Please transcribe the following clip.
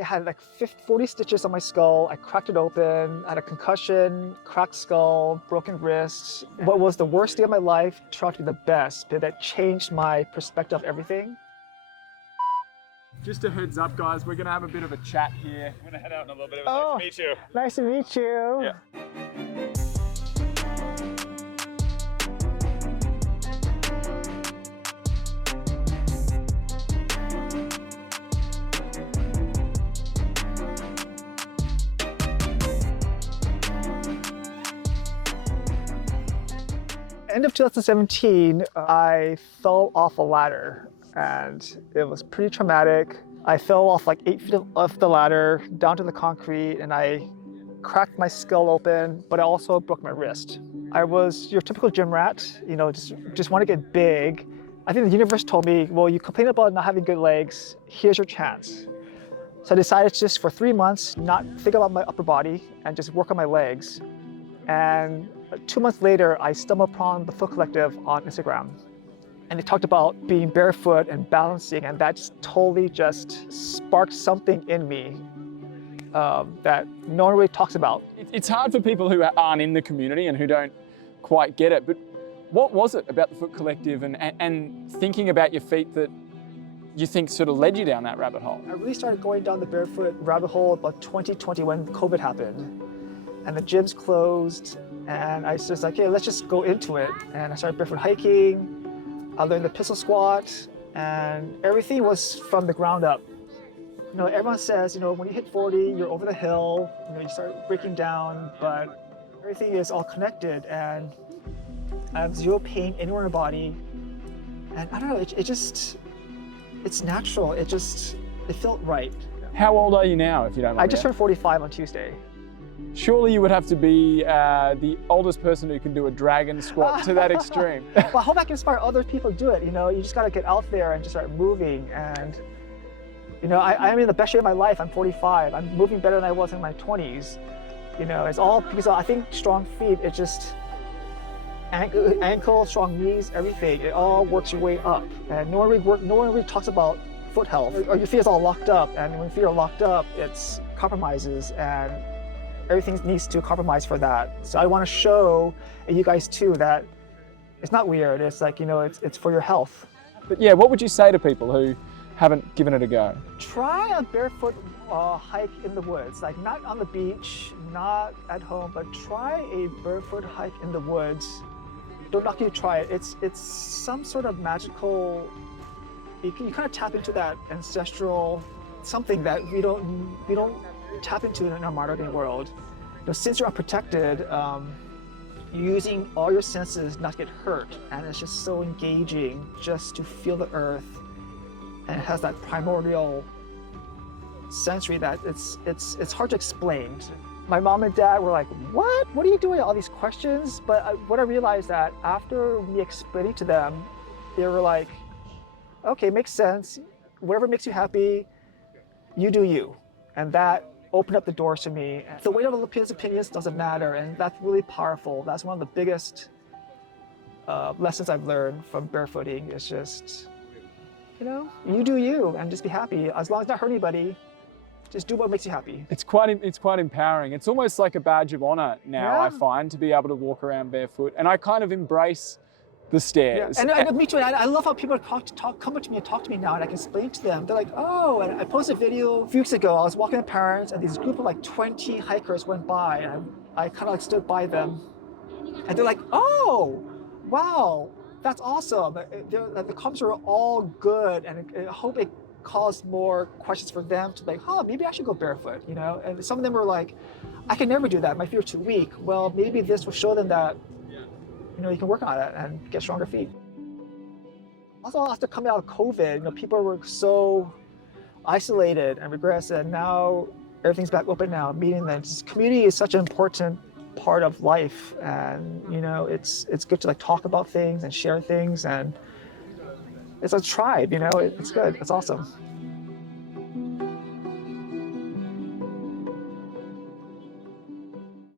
I had like 40 stitches on my skull. I cracked it open. I had a concussion, cracked skull, broken wrists. What was the worst day of my life turned out to be the best, but that changed my perspective of everything. Just a heads up, guys, we're going to have a bit of a chat here. I'm going to head out in a little bit. Oh, Nice to meet you. Nice to meet you. Yeah. End of 2017, I fell off a ladder and it was pretty traumatic. I fell off like 8 feet off the ladder down to the concrete and I cracked my skull open, but I also broke my wrist. I was your typical gym rat, just want to get big. I think the universe told me, well, you complain about not having good legs, here's your chance. So I decided to just for 3 months, not think about my upper body and just work on my legs. And 2 months later, I stumbled upon the Foot Collective on Instagram. And they talked about being barefoot and balancing, and that just totally just sparked something in me that no one really talks about. It's hard for people who aren't in the community and who don't quite get it, but what was it about the Foot Collective and thinking about your feet that you think sort of led you down that rabbit hole? I really started going down the barefoot rabbit hole about 2020 when COVID happened. And the gyms closed, and I was just like, hey, let's just go into it. And I started barefoot hiking, I learned the pistol squat, and everything was from the ground up. Everyone says, when you hit 40, you're over the hill, you start breaking down, but everything is all connected, and I have zero pain anywhere in my body. And I don't know, it's natural, it felt right. How old are you now, if you don't mind? I just turned 45 on Tuesday. Surely you would have to be the oldest person who can do a dragon squat to that extreme. Well, I hope I can inspire other people to do it. You just got to get out there and just start moving. And, I'm in the best shape of my life. I'm 45. I'm moving better than I was in my 20s. It's all because I think strong feet, it's just ankle, strong knees, everything. It all works your way up. And no one really talks about foot health. Or your feet is all locked up. And when feet are locked up, it's compromises. And everything needs to compromise for that. So I want to show you guys too that it's not weird. It's like, it's for your health. But yeah, what would you say to people who haven't given it a go? Try a barefoot hike in the woods, like not on the beach, not at home, but try a barefoot hike in the woods. Don't knock you try it. It's some sort of magical, you kind of tap into that ancestral something that we don't tap into in our modern day world. Since you're unprotected, you're using all your senses not to get hurt, and it's just so engaging just to feel the earth, and it has that primordial sensory that it's hard to explain. My mom and dad were like, what are you doing, all these questions? But what I realized that after me explaining to them, they were like, okay, makes sense, whatever makes you happy, you do you. And that opened up the doors to me. The weight of other people's opinions doesn't matter, and that's really powerful. That's one of the biggest lessons I've learned from barefooting. Is just, you do you, and just be happy. As long as not hurt anybody, just do what makes you happy. It's quite empowering. It's almost like a badge of honor now, Yeah. I find, to be able to walk around barefoot. And I kind of embrace the stairs. Yeah. And me too. I love how people come up to me and talk to me now, and I can explain to them. They're like, oh, and I posted a video a few weeks ago. I was walking with parents, and this group of like 20 hikers went by, and I kind of like stood by them, and they're like, oh, wow, that's awesome. The comments are all good, and I hope it caused more questions for them to be like, oh, maybe I should go barefoot, And some of them were like, I can never do that. My feet are too weak. Well, maybe this will show them that you can work on it and get stronger feet. Also, after coming out of COVID, people were so isolated and regressed, and now everything's back open now, meeting them. Community is such an important part of life, and it's good to like talk about things and share things, and it's a tribe, it's good, it's awesome.